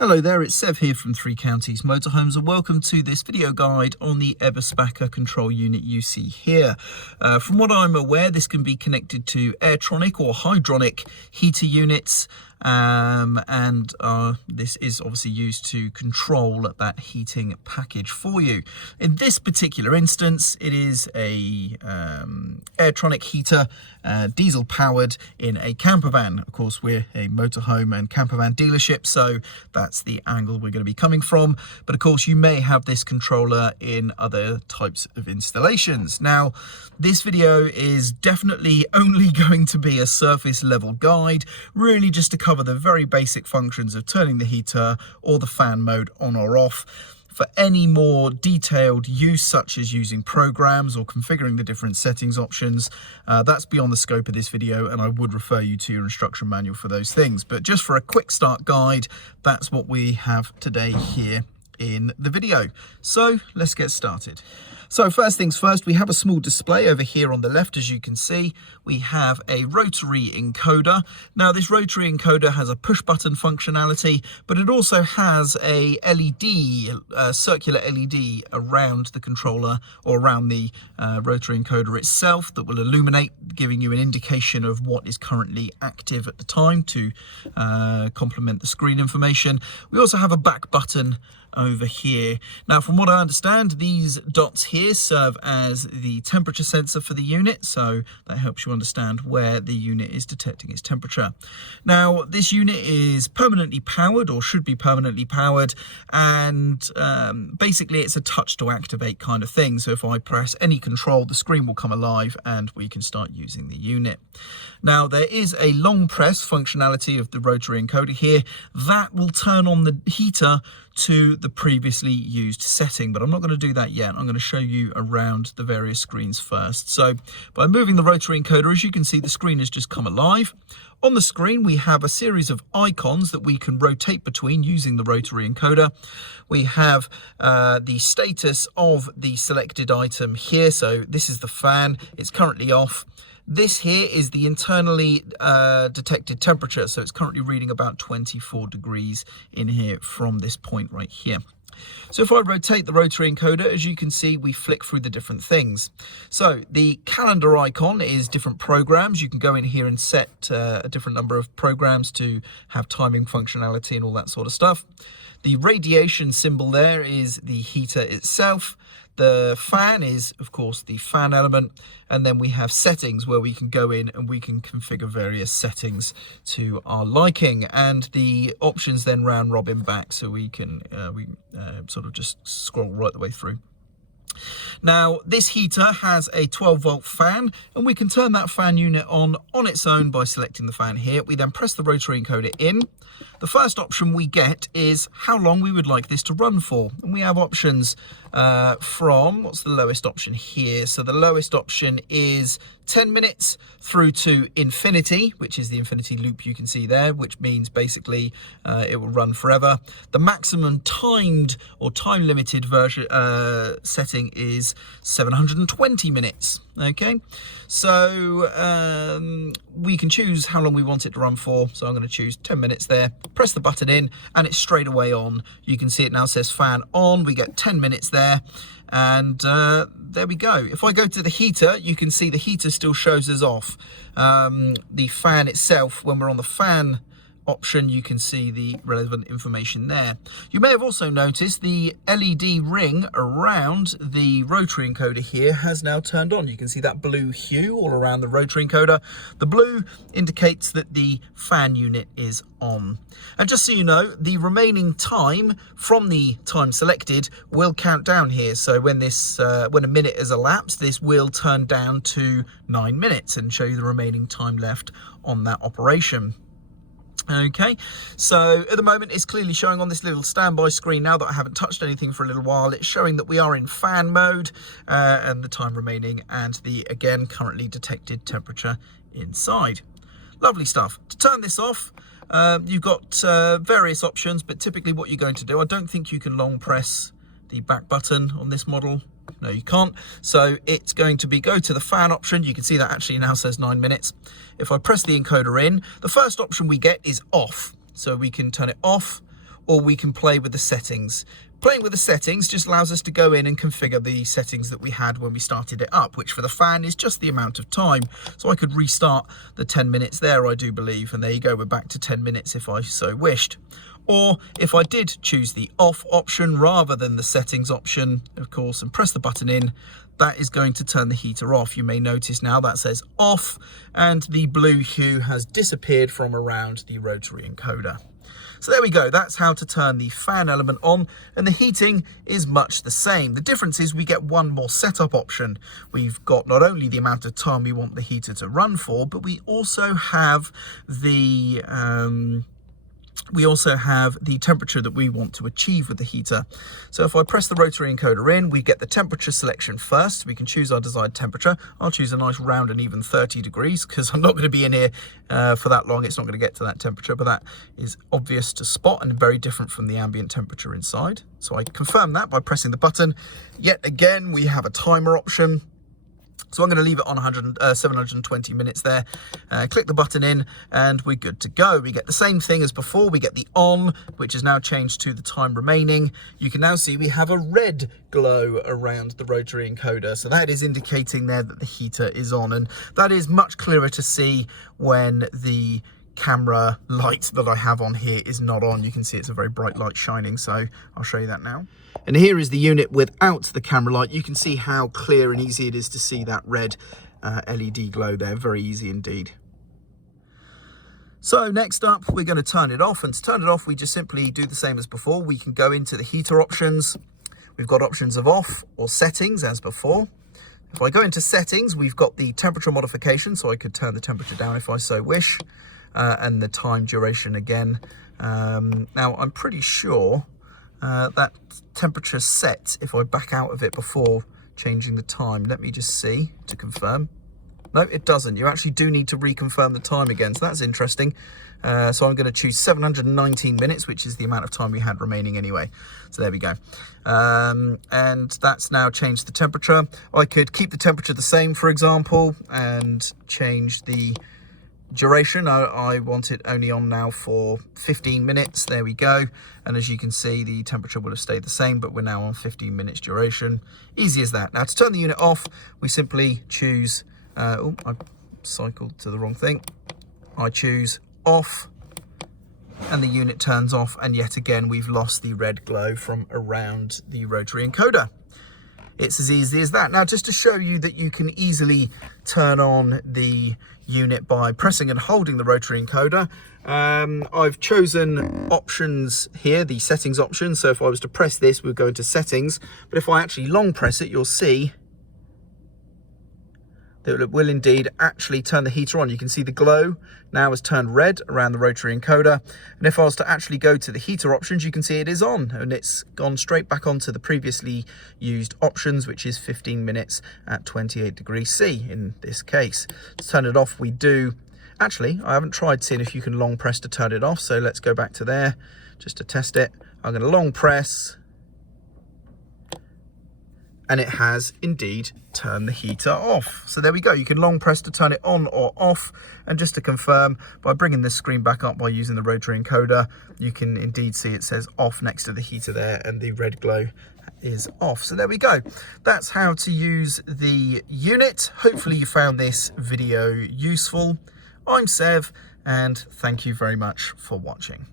Hello there, it's Sev here from Three Counties Motorhomes, and welcome to this video guide on the Eberspacher control unit you see here. From what I'm aware, this can be connected to airtronic or hydronic heater units, and this is obviously used to control that heating package for you. In this particular instance, it is a airtronic heater, diesel powered, in a camper van. Of course, we're a motorhome and camper van dealership, so that's the angle we're going to be coming from. But of course, you may have this controller in other types of installations. Now, this video is definitely only going to be a surface level guide, really just to cover the very basic functions of turning the heater or the fan mode on or off. For any more detailed use, such as using programs or configuring the different settings options, that's beyond the scope of this video, and I would refer you to your instruction manual for those things. But just for a quick start guide, that's what we have today here in the video. So let's get started. So first things first, we have a small display over here on the left. As you can see, we have a rotary encoder. Now, this rotary encoder has a push button functionality, but it also has a LED, circular LED around the controller, or around the rotary encoder itself, that will illuminate, giving you an indication of what is currently active at the time to complement the screen information. We also have a back button over here. Now, from what I understand, these dots here serve as the temperature sensor for the unit, so that helps you understand where the unit is detecting its temperature. Now, this unit is permanently powered, or should be permanently powered, and basically it's a touch to activate kind of thing. So if I press any control, the screen will come alive and we can start using the unit. Now, there is a long press functionality of the rotary encoder here that will turn on the heater to the previously used setting, but I'm not going to do that yet. I'm going to show you around the various screens first. So by moving the rotary encoder, as you can see, the screen has just come alive. On the screen, we have a series of icons that we can rotate between using the rotary encoder. We have the status of the selected item here. So this is the fan. It's currently off. This here is the internally detected temperature. So it's currently reading about 24 degrees in here from this point right here. So if I rotate the rotary encoder, as you can see, we flick through the different things. So the calendar icon is different programs. You can go in here and set a different number of programs to have timing functionality and all that sort of stuff. The radiation symbol there is the heater itself. The fan is, of course, the fan element, and then we have settings where we can go in and we can configure various settings to our liking, and the options then round robin back, so we can sort of just scroll right the way through. Now, this heater has a 12-volt fan, and we can turn that fan unit on its own by selecting the fan here. We then press the rotary encoder in. The first option we get is how long we would like this to run for, and we have options from, what's the lowest option here? So the lowest option is 10 minutes through to infinity, which is the infinity loop you can see there, which means basically it will run forever. The maximum timed or time limited version setting is 720 minutes. Okay, so we can choose how long we want it to run for. So I'm going to choose 10 minutes there, press the button in, and it's straight away on. You can see it now says fan on. We get 10 minutes there, and there we go. If I go to the heater, you can see the heater still shows us off. The fan itself, when we're on the fan option, you can see the relevant information there. You may have also noticed the LED ring around the rotary encoder here has now turned on. You can see that blue hue all around the rotary encoder. The blue indicates that the fan unit is on. And just so you know, the remaining time from the time selected will count down here. So when this when a minute has elapsed, this will turn down to 9 minutes and show you the remaining time left on that operation. Okay, so at the moment it's clearly showing on this little standby screen now that I haven't touched anything for a little while. It's showing that we are in fan mode and the time remaining, and the, again, currently detected temperature inside. Lovely stuff. To turn this off, you've got various options, but typically what you're going to do, I don't think you can long press the back button on this model. No, you can't. So it's going to be go to the fan option. You can see that actually now says 9 minutes. If I press the encoder in, the first option we get is off. So we can turn it off, or we can play with the settings. Playing with the settings just allows us to go in and configure the settings that we had when we started it up, which for the fan is just the amount of time. So I could restart the 10 minutes there, I do believe, and there you go, we're back to 10 minutes if I so wished. Or if I did choose the off option rather than the settings option, of course, and press the button in, that is going to turn the heater off. You may notice now that says off, and the blue hue has disappeared from around the rotary encoder. So there we go, that's how to turn the fan element on, and the heating is much the same. The difference is we get one more setup option. We've got not only the amount of time we want the heater to run for, but we also have the temperature that we want to achieve with the heater. So if I press the rotary encoder in, we get the temperature selection first. We can choose our desired temperature. I'll choose a nice round and even 30 degrees because I'm not going to be in here for that long. It's not going to get to that temperature, but that is obvious to spot and very different from the ambient temperature inside. So I confirm that by pressing the button. Yet again, we have a timer option. So I'm going to leave it on 720 minutes there. Click the button in and we're good to go. We get the same thing as before. We get the on, which is now changed to the time remaining. You can now see we have a red glow around the rotary encoder. So that is indicating there that the heater is on. And that is much clearer to see when the camera light that I have on here is not on. You can see it's a very bright light shining, so I'll show you that now. And here is the unit without the camera light. You can see how clear and easy it is to see that red LED glow there. Very easy indeed. So next up, we're going to turn it off, and to turn it off we just simply do the same as before. We can go into the heater options. We've got options of off or settings as before. If I go into settings, we've got the temperature modification, so I could turn the temperature down if I so wish. And the time duration again. Now I'm pretty sure that temperature set if I back out of it before changing the time. Let me just see to confirm. No, it doesn't. You actually do need to reconfirm the time again, so that's interesting. So I'm going to choose 719 minutes, which is the amount of time we had remaining anyway. So there we go. And that's now changed the temperature. I could keep the temperature the same, for example, and change the duration. I want it only on now for 15 minutes. There we go. And as you can see, the temperature would have stayed the same, but we're now on 15 minutes duration. Easy as that. Now to turn the unit off, we simply choose, oh, I cycled to the wrong thing. I choose off and the unit turns off. And yet again, we've lost the red glow from around the rotary encoder. It's as easy as that. Now, just to show you that you can easily turn on the unit by pressing and holding the rotary encoder, I've chosen options here, the settings option. So if I was to press this, we'll go into settings. But if I actually long press it, you'll see that it will indeed actually turn the heater on. You can see the glow now has turned red around the rotary encoder. And if I was to actually go to the heater options, you can see it is on, and it's gone straight back onto the previously used options, which is 15 minutes at 28 degrees C in this case. To turn it off, we do, actually, I haven't tried seeing if you can long press to turn it off. So let's go back to there just to test it. I'm going to long press, and it has indeed turned the heater off. So there we go. You can long press to turn it on or off. And just to confirm, by bringing this screen back up by using the rotary encoder, you can indeed see it says off next to the heater there, and the red glow is off. So there we go. That's how to use the unit. Hopefully you found this video useful. I'm Sev, and thank you very much for watching.